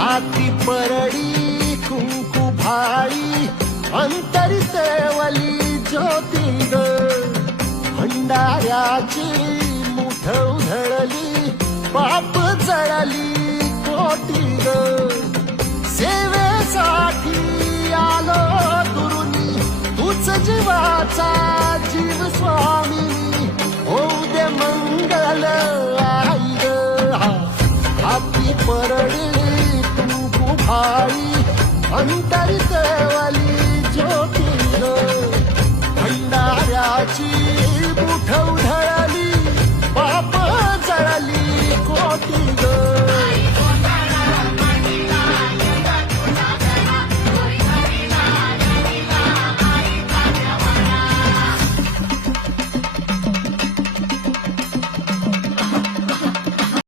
हाती परडी कुंकू भाई अंतरी तेवली ज्योती ग भंडाऱ्याची मुठ उधळली पाप जळली कोटी ग सेवेसाठी आलो दुरुनी तूच जीवाचा जीव स्वामी होऊ दे मंगल आई ग हाती परडी कुंकू भाई अंतरी तेवली